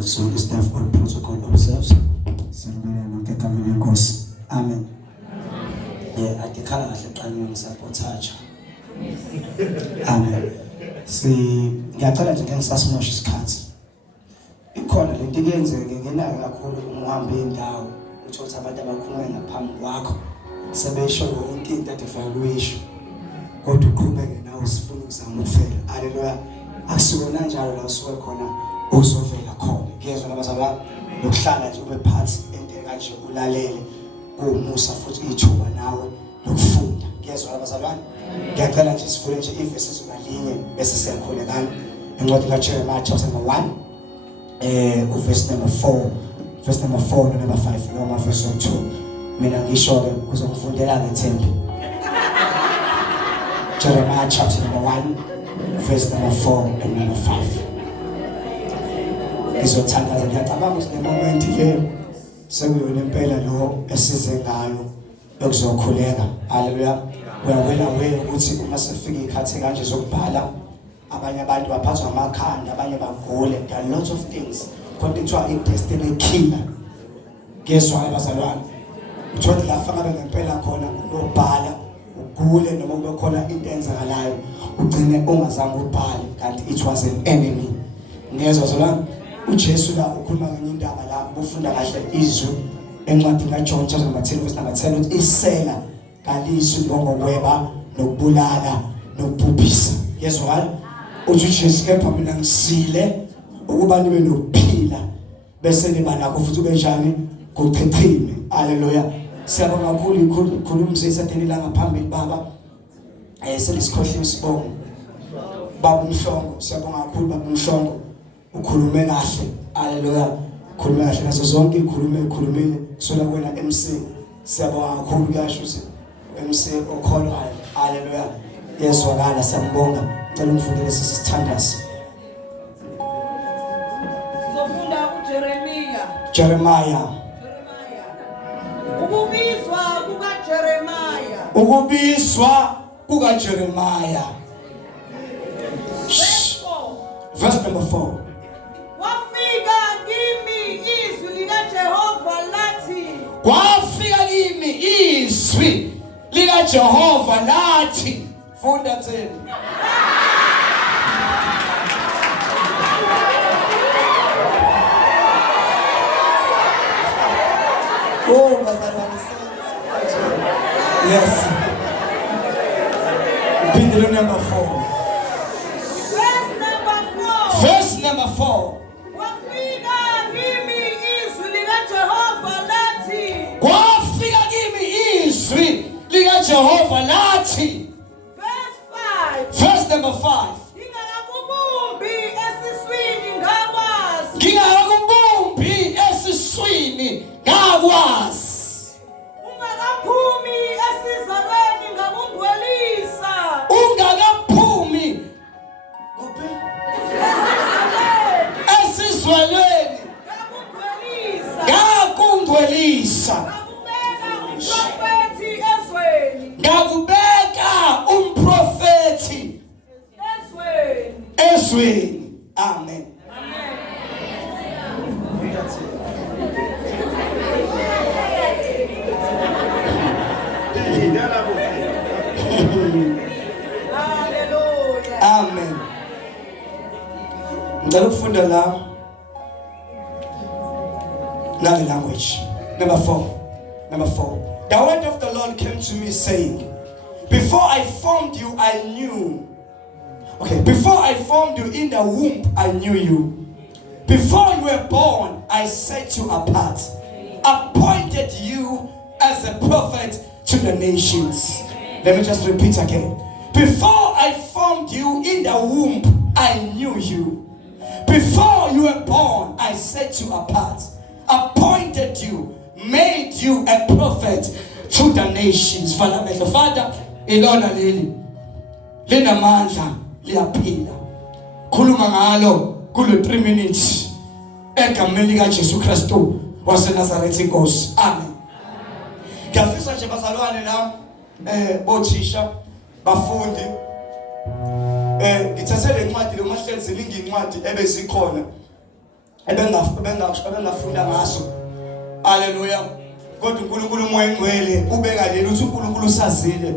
So the staff on protocol observes. Amen. Yeah, I declare that sabotage. Amen. See, ngiyacela nje ngeke sasimoshe isikhathi. Ikhona lento ekuyenzeke ngenayo kakhulu umhambe indawo uthola abantu abakhuluma ngaphambi kwakho sebesho yonke into edevaluation. Kodwa uqhubeke nawe usifuna ukuzama ukufela. Haleluya. Akusona njalo la usuke khona uzovela khona. Ngiyezwa labazalwane lokuhlala nje ube phansi into kanje ulalele umusa futhi ithuba nawe lokufunda. Ngiyezwa labazalwane. Ngiyacela nje sifune nje iverses ngalinye bese siyakhulekana. Encwadi kaJeremiah chapter number 1 verse number 4. Verse number 4 no number 5 noma verse 2. Mina ngisho ke uzongifundela ngethemba. Jeremiah chapter number 1 verse number 4 and number 5. Ngizothandaza ngiyacabanga ukuthi le moment le sekuyona impela lo esize ngayo yokuzokhuleka. Haleluya. Uyawela ukuthi uma sefika ikhathi kanje zokubhala abanye abantu baphathwa amakhanda abanye bagule. There are lots of things kodwa kuthiwa i-destiny killer. Ngiyezwa abazalwane uthola lapha ngabe ngempela khona ubhala ugule noma kube khona into enzakalayo ugcine ungazange ubhale kanti it was an enemy. Ngiyezwa bazalwane uJesu la ukhuluma ngenye indaba la ufunda kahle izwi encwadi kaJohn chapter number 10 verse number 10 uthi isela kalisi ngokweba nokubulala nokubhubhisa. Yezwa uthi uJesu kepha mina ngisile ukuba nibe nokuphila bese niba nakho futhi ube njani kuchithime. Haleluya. Siyabonga kakhulu ikhuluma seyisadeni la ngaphambili baba selisikhohliwe isibongo baba umhlongo. Siyabonga kakhulu baba umhlongo ukhulume kahle. Haleluya. Ukhulume kahle nazo zonke ikhulumile kusola kuwena MC. Siyabonga kakhulu kuyasho ukuthi MC okholwayo. Haleluya. Yezwakala siyambonga. Cela umfundele sisithandaza. Sizofunda uJeremiah. Jeremiah. Ukubizwa kukaJeremiah. Verse number 4. Wafika kimi izwi likaJehova lathi. Wafika kimi izwi likaJehova lathi. Funda tseni. Oh, yes. Repeat number 4. Verse number 4. Wafika kimi izwi likaJehova lathi. Wafika kimi izwi likaJehova lathi. Verse number 5. Ngingakubumbi esiswini ngakwazi. Ngingakubumbi esiswini ngakwazi. Ungakaphumi esizalweni ngakungcwelisa. Ungakaphumi esizalweni ngakungcwelisa. Ngakubeka umprofeti ezweni. Amen. Amen. Ngicela ukufunda la another language. Number 4. The word of the Lord came to me saying, before I formed you, I knew. Okay, before I formed you in the womb, I knew you. Before you were born, I set you apart, appointed you as a prophet to the nations. Let me just repeat again. Before I formed you in the womb, I knew you. Before you were born, I set you apart, appointed you, made you a prophet to the nations. Father, ilona leli linamandla liyaphila. Khuluma ngalo kulo 3 minutes egameni lika Jesu Kristu waseNazaretha Inkosi. Amen. Ngiyafisa nje bazalwane la bothisha bafundi ngithathele incwadi lo mahlezi lingi incwadi ebezikhona ebengafunda ngaso. Hallelujah. Kodwa uNkulunkulu umoya engcwele ubeka leli uthi uNkulunkulu usazile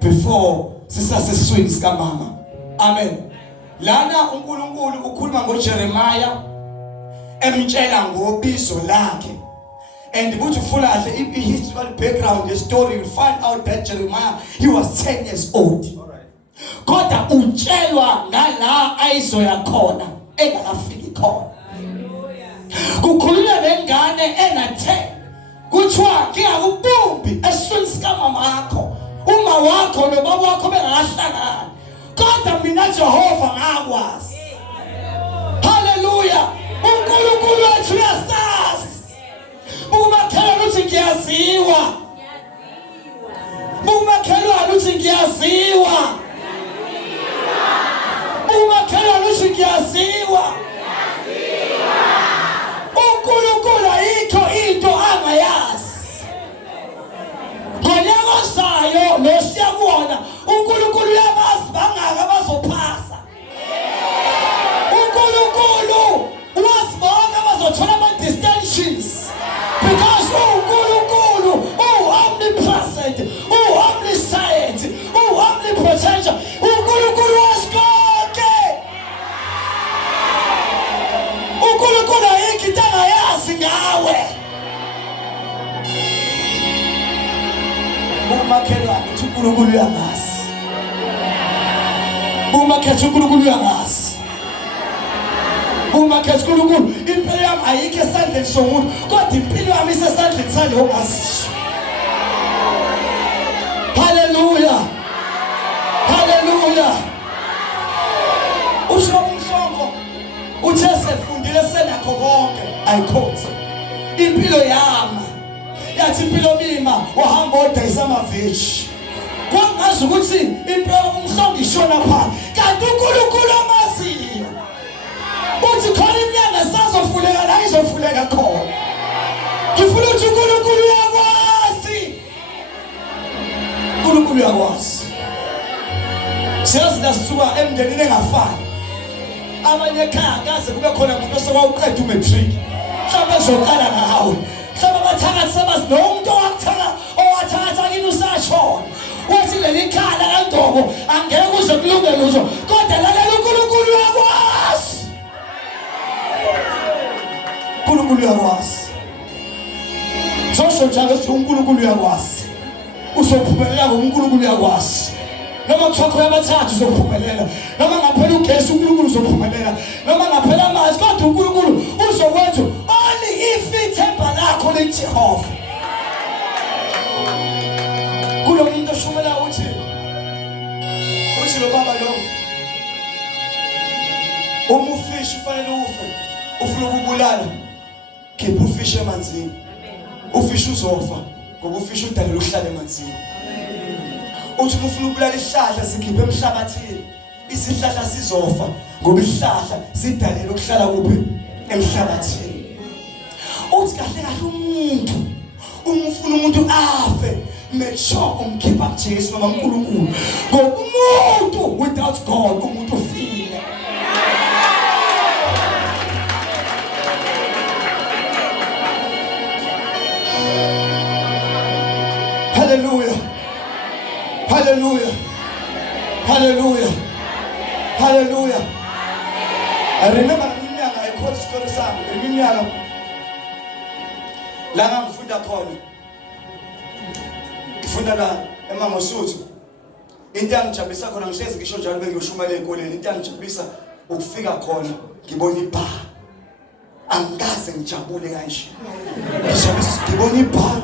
before sisasesiswini sika mama. Amen. Lana uNkulunkulu ukhuluma ngoJeremiah emtshela ngobizo lakhe. And ukuthi ufuna kahle i-historical background, the story, you find out that Jeremiah, he was 10 years old. Kodwa utshelwa ngala ayizoya khona engakafiki khona. Kukhulunywa nengane ena-10 kuthiwa ngingakubumbi esiswini sikamama wakho, uma wakho nobaba wakho bengakahlangani, kodwa mina Jehova ngakwazi. Hallelujah. uNkulunkulu wethu uyasazi. Umakhelwane uthi ngiyaziwa. Umakhelwane uthi ngiyaziwa. Umakhelwane uthi ngiyaziwa. uNkulunkulu ayikho into angayazi. Ngonyaka ozayo losiya kuwona uNkulunkulu uyabazi bangaka abazophasa. uNkulunkulu wazi bonke abazothola ama-distinctions. Because uNkulunkulu omnipresent, omniscient, omnipotent. uNkulunkulu wazi konke. uNkulunkulu ayikho into angayazi ngawe. Umakhelwane uthi uNkulunkulu uyamazi. Umakhetha uNkulunkulu uyamazi. Umakhetha uNkulunkulu impilo yami ayikho esandleni somuntu, kodwa impilo yami isesandleni salo ongaziyo. Hallelujah. Hallelujah. Usho umshongo uthe sefundile senakho konke ayikhonze. Impilo yami yathi impilo mima wahamba odayisa amaveji. Kwangazi ukuthi impilo umshongo ishona phansi, kanti uNkulunkulu amaziyo. Uthi khona iminyaka sazofuleka la izofuleka khona. Ngifuna ukuthi uNkulunkulu uyakwazi. uNkulunkulu uyakwazi. Siyazi nasisuka emndenini engafani. Abanye ekhaya akaze kube khona umuntu osewaqeda umatric. Mhlawumbe ezoqala ngawe. Mhlawumbe abathakathi sebazi nomuntu owathakatha kini usashona. Uthi leli khala kandobo angeke uze kulungele uzo. Kodwa lalela uNkulunkulu uyakwazi. uNkulunkulu uyakwazi. Sosho njalo ukuthi uNkulunkulu uyakwazi. Uzophumelela ngoba uNkulunkulu uyakwazi. Noma kuthiwa yabathathu uzophumelela. Noma ngaphela ugesi uNkulunkulu uzophumelela. Noma ngaphela amanzi kodwa uNkulunkulu uzokwenza only if ithemba lakho liJehova. Kulo muntu oshumela uthi lo baba lo uma ufishi ufanele ufe, ufuna ukubulala, khipha ufishi emanzini. Ufishi uzofa ngoba ufishi udalela ukuhlala emanzini. Uthi ufuna ukubulala isihlahla sikhiphe emhlabathini, isihlahla sizofa ngoba isihlahla sidalela ukuhlala kuphi emhlabathini. Uthi kahle kahle umuntu uma ufuna umuntu afe, make sure umkhipha kuJesu noma uNkulunkulu. Ngoba umuntu without God umuntu ufile. Hallelujah. Hallelujah. Hallelujah. Hallelujah. I remember I quote story sami ngeminyaka la ngifunda khona. Ngifunda la eMangosuthu. Into engijabulisa khona ngihlezi ngisho njalo bengiyoshumayela ezikoleni, into engijabulisa ukufika khona ngibona ibha. Angikaze ngijabule kanje. Ngibona ibha.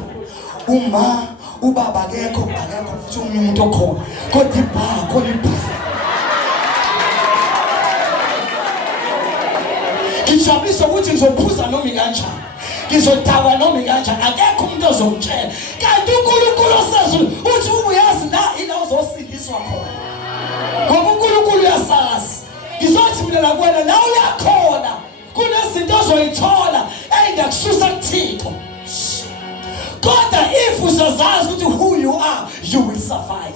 Uma ubaba akekho futhi umuntu okhona, kodwa ibha khona ibha. Ngijabulisa ukuthi ngizophuza noma kanjani, ngizodawa noma kanjani, akekho umuntu ozongitshela. Kanti uNkulunkulu osezulu uthi ubuyazi la ila uzosindiswa khona. Ngoba uNkulunkulu uyasazi. Ngizothi mina la kuwena la uyakhona kunezinto ozoyithola engakususa kuThixo. Kodwa if uzazazi ukuthi who you are, you will survive.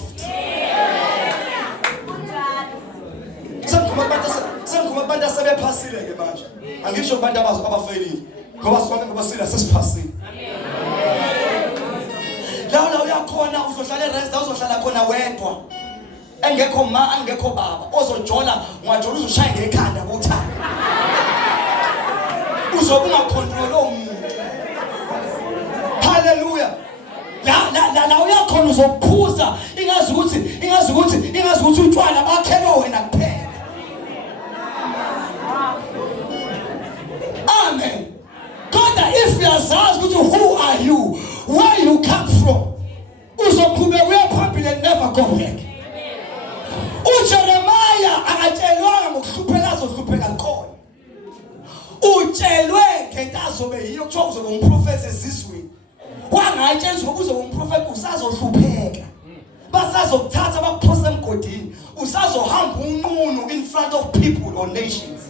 Sengikuba abantu sebephasile ke manje. Angisho kubantu abafelile ngoba sonke ngoba sila sesiphasile. La uyakhona uzohlala erest uzohlala khona wedwa. Engekho ma angekho baba ozojola ungajola uzoshaya ngekhanda kuthana. Uzobe ungacontrol umuntu. Hallelujah. La uyakhona uzophuza ingazi ukuthi utshwala bakhelo wena kuphela. Amen. God, if you are zazi, who are you? Where you come from? Uzoqhubeka phambili and never go back. uJeremiah akatshelwanga ngokuhlupheka azohlupheka khona. Utshelwe ngento azobe yiyo kuthiwa uzobe umprofeti ezizweni. Wangatshelwa ukuthi uzobe umprofeti usazohlupheka. Basazokuthatha bakuphosa emgodini. Usazohamba unqunu in front of people or nations.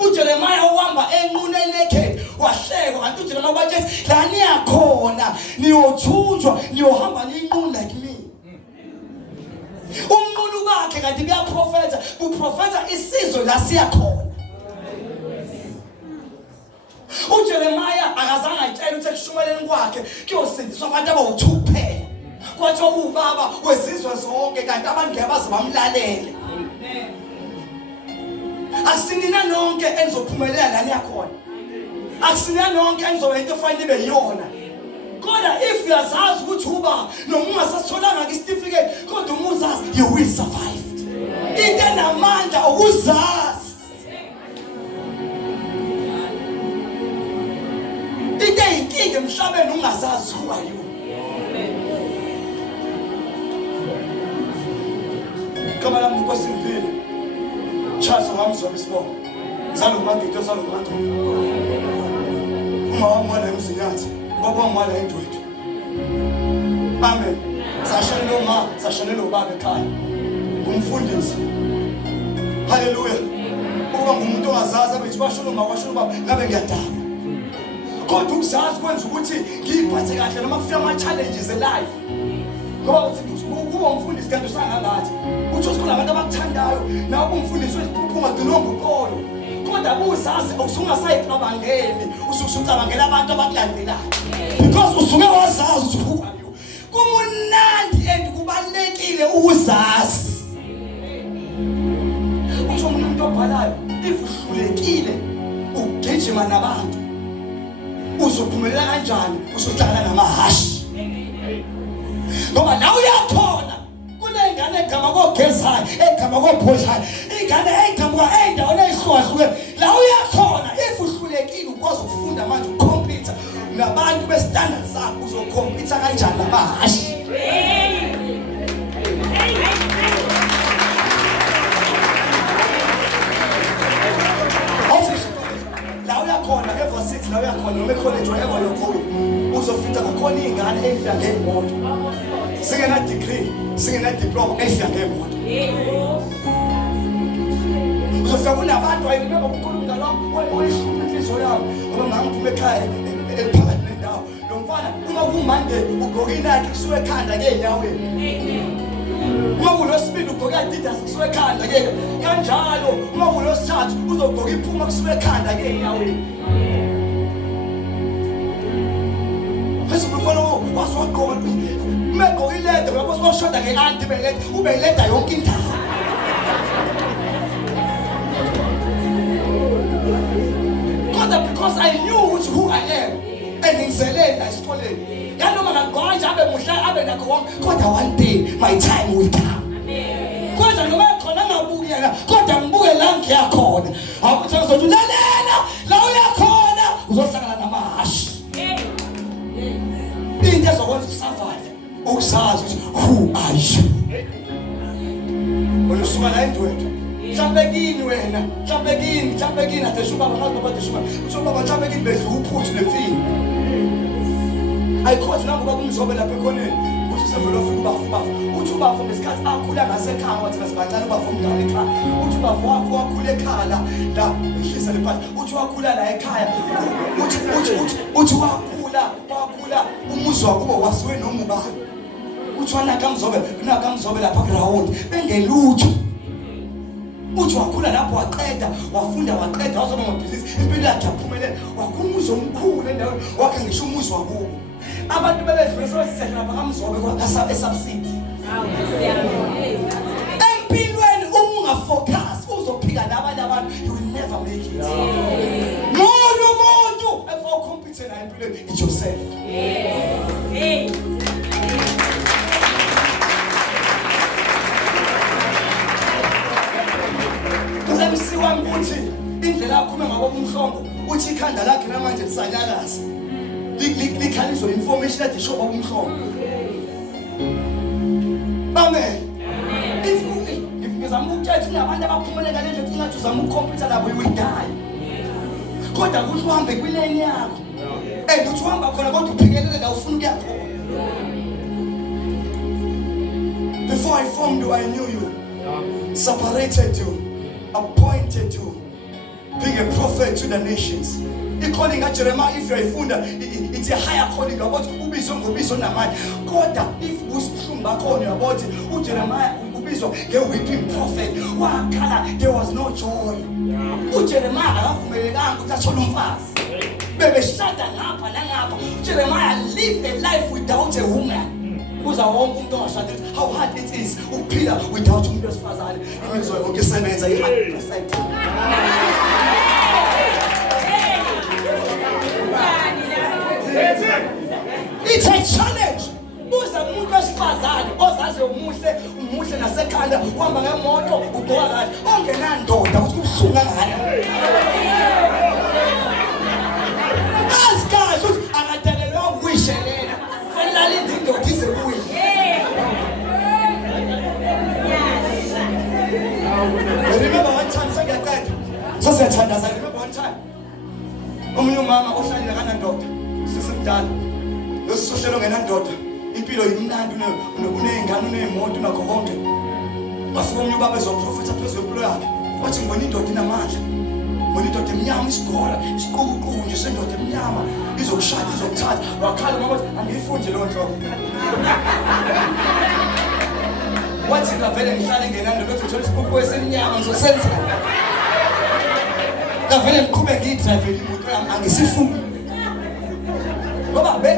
uJeremiah uhamba enqunu naked wahlekwa kanti uJeremiah wathi la niyakhona niyothunjwa niyohamba ninqunu like me. Umnqulu bakhe kanti kuyaprofetha uprofetha isizwe la siyakhona. uJeremiah akazange atshele ukuthi kushumayeleni kwakhe kuyosindiswa abantu abawuthuphela. Kwathi ubaba wezizwe zonke kanti abantu ngebazi bamlalele. Asinina nonke enizophumelela la niyakhona. Asinina nonke enizoba into efanele ibe yona. Kodwa if you are zazi ukuthi uba noma ungasatholanga certificate kodwa umuzazi you will survive. Into enamandla ukuzazi. Into eyinkinga emhlabeni ungazazi who are you. Kama la Nkosi Mvile Charles Mzobe sibonga. Zalo mangito salo manto. Mama emzinyathi. Baba mwana endwethu. Amen. Sashonela uma, sashonela ubaba ekhaya. Umfundisi. Hallelujah. Uba ngumuntu ongazazi abethi bashona uma washona ubaba ngabe ngiyadaba. Kodwa ukuzazi kwenza ukuthi ngiphathe kahle noma kufika ama challenges elife. Ngoba uthi kuba umfundisi kanti usangathi uthi usikhona abantu abakuthandayo nawe umfundisi wesiphupho ngadilongo ukolo. Kodwa uzazi usungasayicabangeli usukucabangela abantu abakulandelayo. Because usuke wazazi ukuthi who are you. Kumunandi and kubalekile ukuzazi. Uthi umuntu obhalayo if uhlulekile ugijima nabantu uzophumelela kanjani usohlala namahashi. Ngoba la uyakhona kunengane egama kogezayo egama kophozayo ingane egama endaweni eyihlukahlukene la uyakhona if uhlulekile ukwazi ukufunda manje ukhompyutha nabantu bestandard sakho uzokhompyutha kanjani namahashi. La uyakhona ever 6 la uyakhona noma college wherever you're going uzofika kukhona ingane efika ngemoto singena degree singena diploma efika ngemoto. Uzofika kunabantu ayibeka ukukhuluma ngalo oyishuphiso yabo ngoba ngangiphume ekhaya ephakathi nendawo lo mfana uma kumande ugqoka inaki kusuka ekhanda ngeenyaweni. Uma kulosibili ugqoka adidas kusuka ekhanda ke kanjalo uma kulosithathu uzogqoka iphuma kusuka ekhanda ngeenyaweni. Mfano wasogqoka umegqoka ileda ngoba usoshoda ngeanti beleda ube ileda yonke indawo. Because I knew who I am and ngizelena esikoleni yanoma ngaqonje abe muhla abe nakho wonke kodwa one day my time will come. Kodwa noma khona ngabuki yena kodwa ngibuke la ngiyakhona awuthi uzothi lalela la uyakhona uzohlangana namahashi. Into ezokwenza usurvive ukuzazi ukuthi who are you. Usuka la endwethu mhlawumbe wena mhlawumbe athe shubaba ngathi baba athe shubaba uthi baba mhlawumbe bedla uphuthu lefini ayikhothi nabo baba umzobe lapha ekhoneni uthi sevela ufika ubafu uthi ubafu ngesikhathi akhula ngasekhaya wathi basibancane ubafu umdala ekhaya uthi ubafu wakho wakhula ekhaya la ehlisa lephansi uthi wakhula la ekhaya uthi wakhula umuzi wakubo wasiwe noma ubani uthi wanaka Mzobe lapha ground bengelutho. uthi wakhula lapho waqeda wafunda waqeda wazoba ngobhizinisi impilo yakhe yaphumelela wakhula umuzi omkhulu endaweni wakhe ngisho umuzi wakubo abantu bebedlulisa sisehla bakaMzobe kwakasa esubsidi empilweni uma ungafocus uzophika nabanye abantu you will never make it ngoba umuntu efaka compete naye empilweni it's yourself MC wami uthi indlela yakhuluma ngabo umhlongo uthi ikhanda lakhe namanje lisanyakaza likhalizwe information ethi shoba umhlongo amen if ngizama ukuthetha nabantu abaphumelela nje ngathi uzama ukukhompyutha labo you will die kodwa ukuthi uhambe kwilane yakho uthi uhamba khona kodwa uphikelele la ufuna ukuya khona before I formed you I knew you separated you appointed you being a prophet to the nations. Calling at Jeremiah, if you're a founder, it's a higher calling about ubizo ngobizo namani. Kodwa if usumba calling about Jeremiah ubizo get weeping prophet. Wakhala there was no joy. Jeremiah akavumelekanga ukuthathola umfazi. Bebeshada ngapha nangapha. Jeremiah lived a life without a woman. How hard it is uphila without umuntu wesifazane imizwa yonke isebenza i100%. It's a challenge. Uza umuntu wesifazane ozazi umuhle nasekhanda uhamba ngemoto ugqoka kahle ongenandoda ukuthi kubuhlungu ngani. Asikazi ukuthi angadalelwa ukuyishelela. Remember one time so siyathandaza remember one time omunye umama ohlala kanandoda sisimdala losisohlelo ngenandoda impilo yimnandi unezingane unemoto unakho konke bafika omunye ubaba ezoprofeta phezulu kwempilo yakhe wathi ngibona indoda inamandla ngibona indoda emnyama isigora isiquququ nje sendoda emnyama izokushada izokuthatha wakhala mama wathi angiyifunde lo nto wathi ngavele ngihlale ngenandoda ukuthi uthola isiquququ esemnyama ngizosenza ngavele ngiqhube ngidrive imoto yami angisifuni ngoba be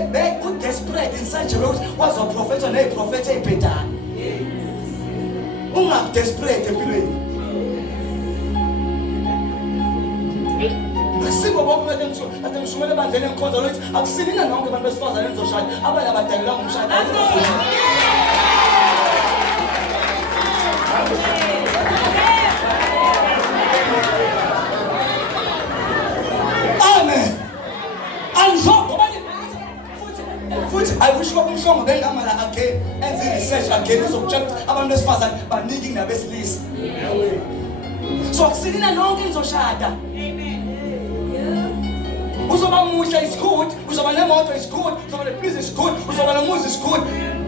desperate in such a way wazwa prophet neyiprofet eyibhedana desperate empilweni Simo bonke ade ngishumele bandleni enkonzo lokuthi akusilina nonke abantu besifazane nizoshada abanye abadalela ngumshado Amen anzobo bani futhi I wish umshongo bengamala again enze research again uzokucheck abantu besifazane baningi nabesilisa so akusilina nonke nizoshada amen uzoba muhle is good uzoba nemoto is good uzoba nebusiness is good uzoba nomuzi is good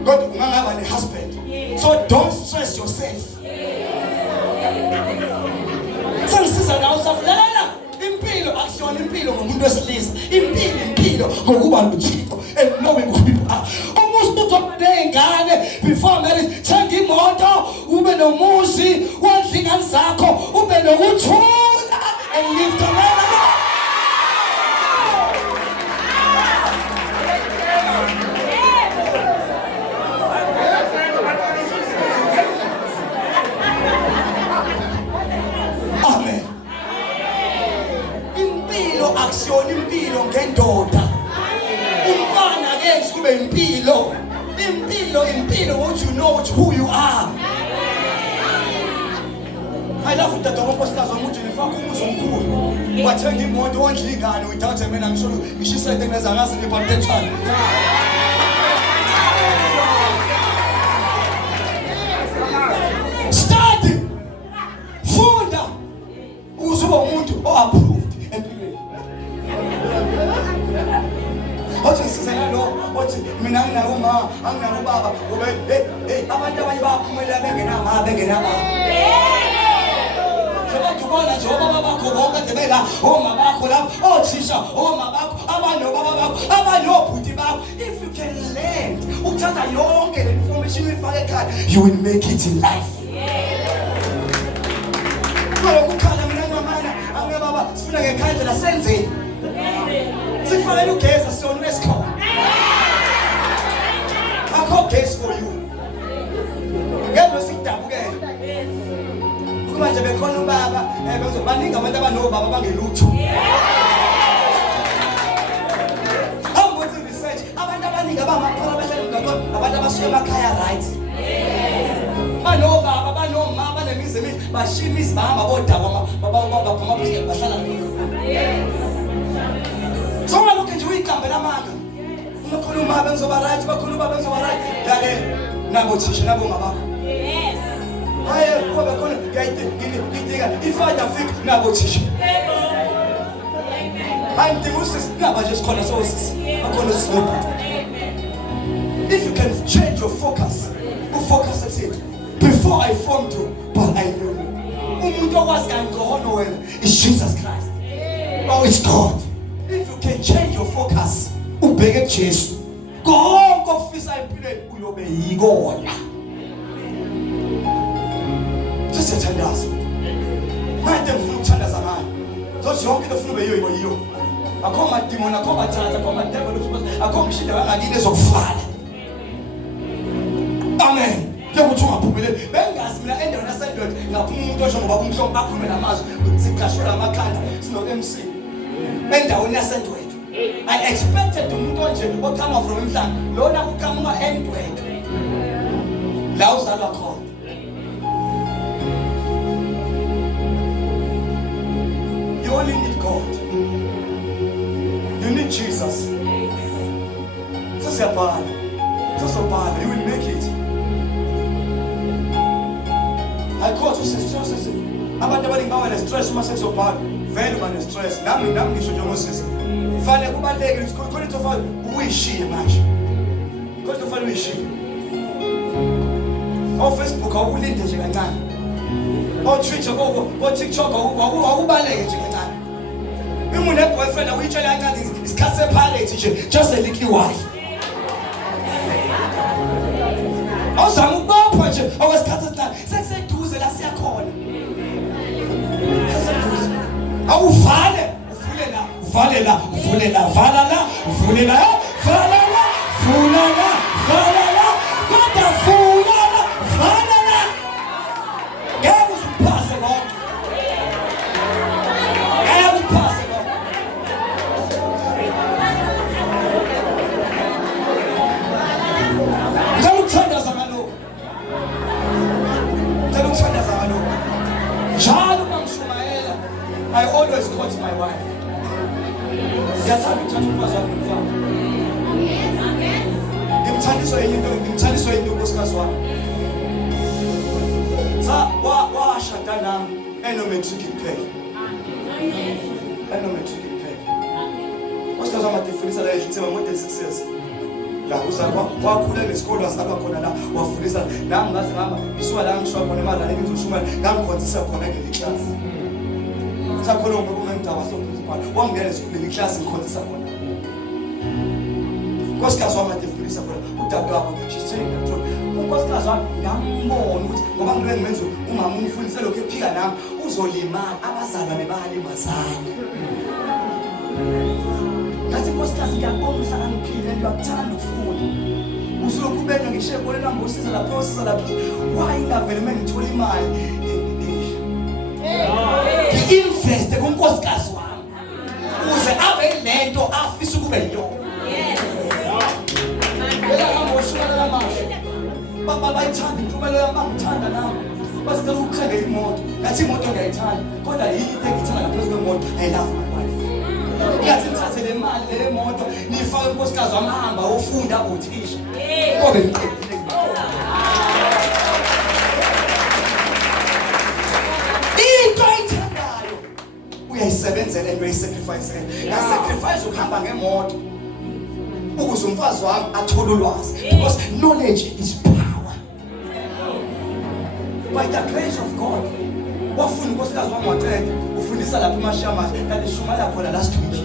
God ungangaba husband so don't stress yourself sengisiza nawe savulela impilo akusiyona impilo ngomuntu wesilisa impilo ngokuba noThixo and knowing who people are umuntu uzoba nengane before marriage thenga imoto ube nomuzi wadla ingane zakho ube nokuthula and live together action impilo ngendoda umfana ke kube impilo what you know who you are I love that ngonkosikazi womuntu nifaka umuzi omkhulu wathenga imoto wondla ingane without a man ngisho ngishisete nezangazi ngiphathethana study funda uzoba umuntu approved Othi sisena lo othi mina nginakuma anginaku baba ube abantu abanye bayaphumelela bengenama Sebakubona nje obaba bakho bonke debela oma bakho lapho othisha oma bakho abanye obaba bakho abanye obhuti bakho if you can learn uthatha yonke le information uyifake ekhaya you will make it in life ngekhandlela senzeni. Sifanele ugeza sona wesikhona. Akho gas for you. Ngeke sidabukele. Ukuba nje bekhona ubaba, baningi abantu abanobaba bangelutho. Awuthi research abantu abaningi abamaqala abahlala emgaqweni abantu abasuka emakhaya right. Banobaba, banomama, banemizi emihle, bashima izibamba bodaba baphuma phezulu bahlala nini. So ngalokho nje uyigambe lamanga. Ukhona umama enzoba right, bakhona ubaba enzoba right. Lalela nabo thisha nabo ngabakho. Yes. Hayi kuba khona ngidinga ifada fik nabo thisha. I'm the Moses naba just khona so sis. Akhona slow. If you can change your focus, focus at it. Before I formed you, but I knew you. Umuntu okwazi kangcono wena is Jesus Christ. Oh, it's God. If you can change your focus, ubheke Jesu. Konke ofisa empilweni uyobe yikona. Sisithandaza. Manje ngifuna ukuthandaza ngayo. Zothi yonke into ufuna ube yiyo. Akho madimoni, akho bathatha, akho madevil, akho mshida bangakini ezokufala. Amen. Njengokuthi ungaphumele bengazi mina endaweni yasendoda ngaphuma umuntu osho ngoba umhlombe akhulume namazwi siqashwe amakhanda sino MC endaweni yasendoda. I expected umuntu onje okhama from emhlanga lona uqhamuka endwedwe la uzalwa khona. You only need God. You need Jesus. Sasiyabhala. Sasiyabhala. You will make it. I caught you says abantu abaningi bawa stress uma sekuzobhala vele uba stress nami ngisho nje ngosisi fanele kubaleke ukuthi into fana uyishiye manje kodwa fanele uyishiye Facebook awulinde nje kancane Twitter TikTok awubaleke nje kancane umuntu boyfriend awuyitshela kancane isikhathi sepalate nje just a little while awuzama ukubopha nje okwesikhathi esincane sekuseduze la siyakhona awuvale uvule la vala la uvule la vala la kodwa vala la ngeke uziphase konke I always quote my wife. That's how we touch my husband. Imthandiso yinto nkosikazi sa washada nami enometric kuphela. Enometric kuphela. Nkosikazi amadifundisa la ehlitsema model success. La uzalwa wakhula lesikolo asaba khona la wafundisa nami ngaze ngihamba isuka la ngishwa khona imali ngizoshuma ngamkhonzisa khona ngeclass. Sakhona umuntu wasoprincipal wangena esikoleni iclass ngikhonzisa khona nkosikazi wami adifundisa khona udadewabo she's saying that unkosikazi wami ngambona ukuthi ngoba ngilwe ngimenza umama umfundise lokho ephika nami uzolimala abazalwane bayalimazana ngathi nkosikazi ngiyabona uhlakaniphile ngiyakuthanda ukufunda usulokubeka ngishebole nambosiza lapho usiza lapho why ngavele mengithola imali invest kunkosikazi wami ukuze abe lento afisa ukube yinto. Yela ngamboshukela lamashe. Baba bayithanda impumelelo yami ngithanda nami. Basicela ukukhangela imoto. Ngathi imoto ngiyayithanda kodwa yini into engithanda ngaphezu kwemoto I love my wife. Ngiyathi ngithathe le mali le moto nifake unkosikazi wami ahamba ofunda uthisha. Kodwa ngiqedile. Uyayisebenzela into uyisacrifice sacrifice ukuhamba ngemoto ukuze umfazi wami athole ulwazi because knowledge is power by the grace of God. Wafuna unkosikazi wami waqeda ufundisa lapha eMashama kanti shumala khona last week.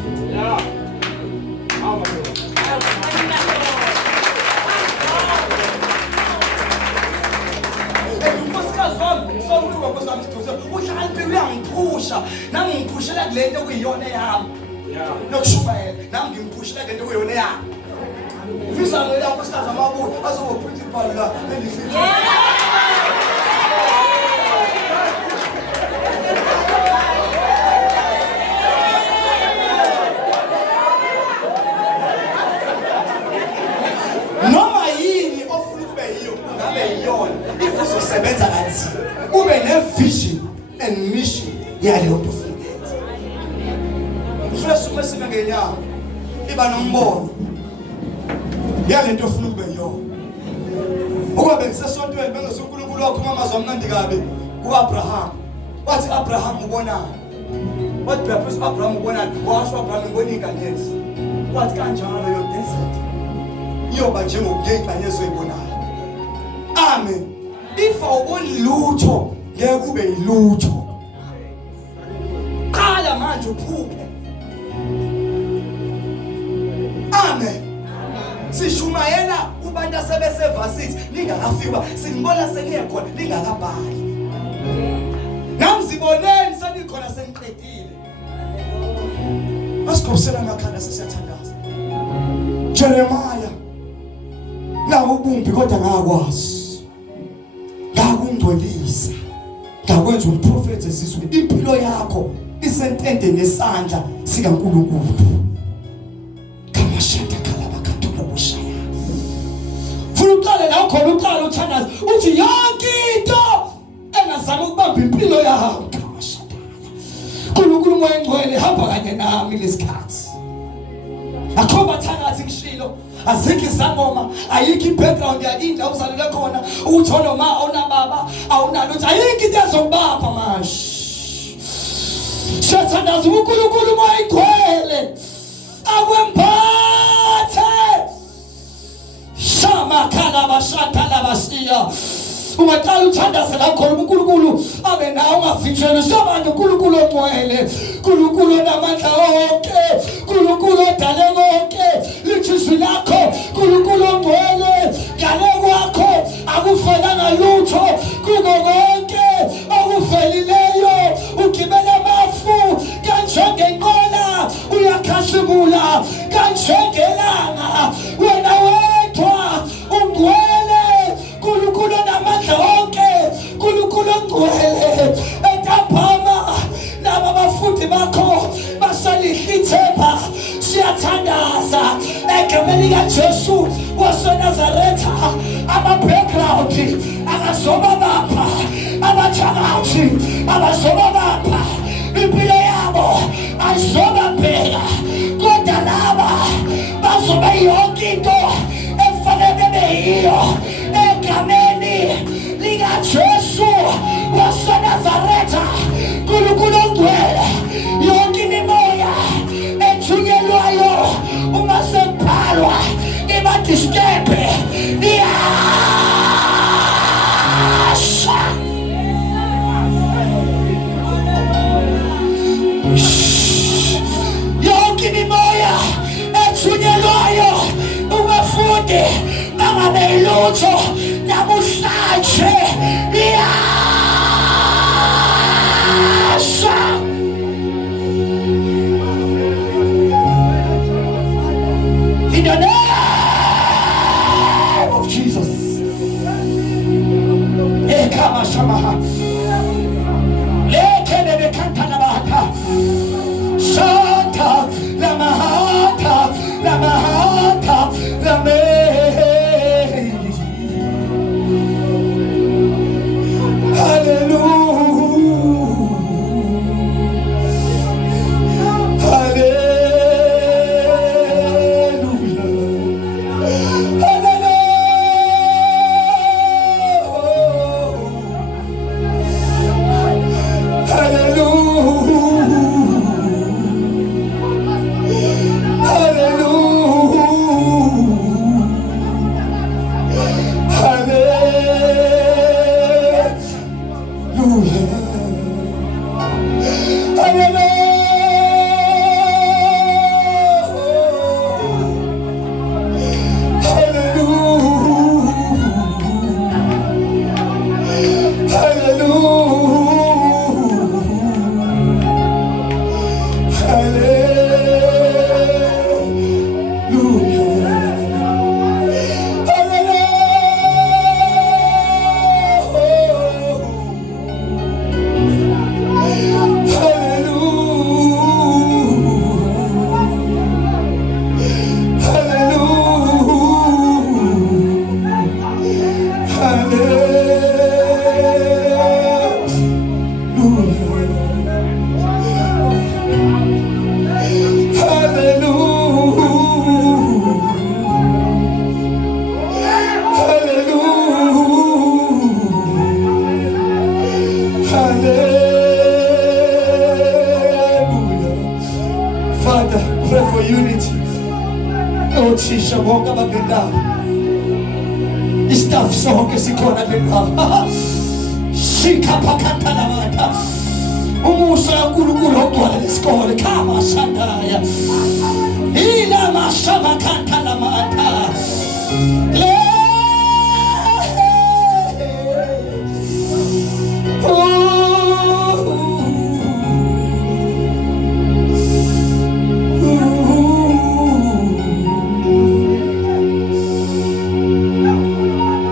Uhlala uyangipusha nami ngiphushela kulento ekuyiyona yami nokushumayela nami ngimpushela ngento ekuyiyona yami ufisa lapho sikaza amabulo azokuprincipal la endifithi noma yini ofuna kube yiyo ngabe yiyona if uzosebenza kanzima ube ne-vision and mission yaleyo nto ufuna ukwenza. Ufuna sukume sime ngenyama iba nombono yale nto ufuna kube yiyona. Ukuba bengisesontweni bengesuka uNkulunkulu wakhuluma amazwi amnandi kabi ku-Abraham. Wathi Abraham ubonani? Wathi phela Abraham ubonani? Washo Abraham ngibona inkanyezi. Wathi kanjalo yo desert iyoba njengokuyey'nkanyezi oyibonayo. Amen. If awuboni lutho ngeke kube yilutho. Qala manje uphuphe. Amen. Sishumayela kubantu asebesevasithi ningakafika sinibona seniyekhona ningakabhali. Namziboneni senikhona seniqedile. Asikhombisela amakhanda sesiyathandaza. Jeremiah nawo ubumbi kodwa ngakwazi. Ngakungcwelisa. Ngakwenza umprofeti esizweni. Impilo yakho isentende nesandla sikaNkulunkulu. Kamashada kalabakatula ushaya. Funa uqale la khona uqala uthandaza uthi yonke into engazama ukubamba impilo yakho. Kamashada. uNkulunkulu moya engcwele hamba kanye nami lesikhathi. Akhoba thakathi ngishilo azikho izangoma ayikho ibackground yakindla uzalele khona uthi onoma onababa awunalo uthi ayikho into ezokubapha manje. Shathandaza uNkulunkulu moya engcwele akwempathe shama khala bashata labasiya. Ungaqala uthandaze la khona uNkulunkulu abe nawe ungavinjelwe sobani uNkulunkulu ongcwele uNkulunkulu onamandla onke uNkulunkulu odale konke lithizwi lakho uNkulunkulu ongcwele ngale kwakho akufananga lutho kuko konke okuvelileyo ugibela amafu kanjengenqola uyakhazimula kanjengelanga wena wedwa ungcwele uNkulunkulu onamandla onke uNkulunkulu ongcwele entaphama laba bafundi bakho basalihle ithemba siyathandaza egameni likaJesu waseNazaretha. Ama-background akazoba bapha abathakathi abazoba bapha impilo yabo ayizoba bheka kodwa laba bazobe yonke into efanele beyiyo egameni likaJesu waseNazaretha. uNkulunkulu ongcwele yonke imimoya ethunyelwayo uma sekuphalwa ibadisturbe iyasha. Yonke imimoya ethunyelwayo ubafundi bangabe lutho namhlanje iyasha. In the name othisha bonke ababendawo istaff sonke sikhona bendawo shikapakanta namata umusa kaNkulunkulu ogcwala lesikole khama shandaya ila mashaba kanta namata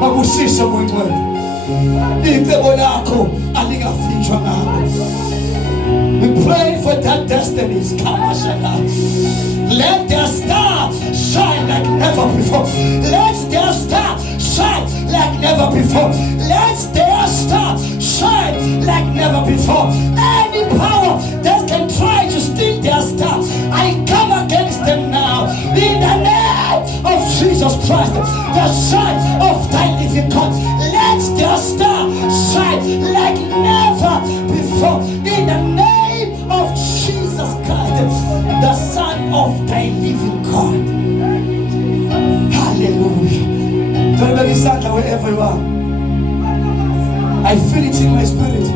Makusisa muito icebo lakho alingafinjwa ngabo. We pray for that destinies. Let their star shine like never before. Let their star shine like never before. Let their star shine like never before. Any power that can try to steal their star, I come against them now. In the name of Jesus Christ, the Son of thy living God, let their star shine like never before. In the name of Jesus Christ, the Son of thy living God. Hallelujah. Don't let me stand wherever you are. I feel it in my spirit.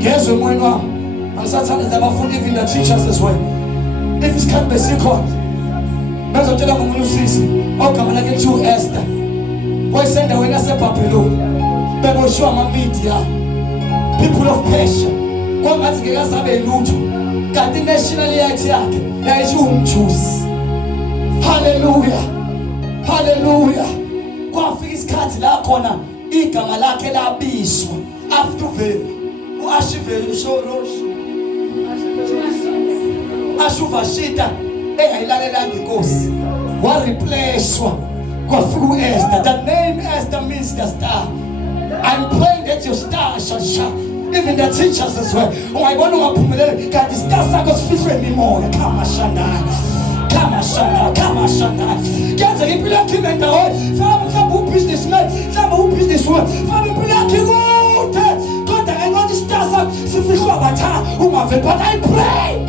Guess when we're not. And sometimes I'm forgiving the teachers as well. If it's can't be second. Mas eu tell them how come I get you Esther? Why send when I say Papelo? People show my media. People of passion. Kwa ngathi ngeke sabe lutho. Kanti nationality yakhe yayishumjuice. Hallelujah. Hallelujah. Kwafika isikhathi la khona igama lakhe labiswa. After vele uashivele ushoroshi. Ashuvashita eyayilalelanga inkosi. Wa replacewa kwafika Esther. The name Esther means the star. I'm praying that your star shall shine. Even the teachers as well. Ungayibona ungaphumeleli kanti star sakho sifiswe imimoya. Kama shanda. Kama shanda. Kama shanda. Kenza impilo yakho ibe ndawo. Mhlawumbe ubusinessman, mhlawumbe ubusinesswoman. Mhlawumbe impilo yakho ikude. Kodwa ngenxa star sakho sifiswa abatha ungaveli. But I pray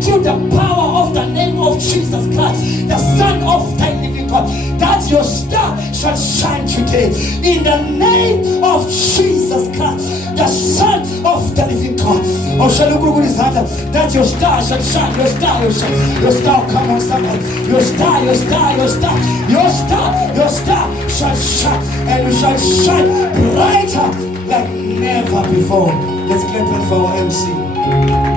through the power of the name of Jesus Christ, the Son of thy living God, that your star shall shine today. In the name of Jesus Christ, the Son of the living God. Oh, shall you go with his hand? That your star shall shine. Your star, your star, your star, come on, somebody. Your star, your star, your star, your star, your star shall shine, and you shall shine brighter like never before. Let's clap it for our MC.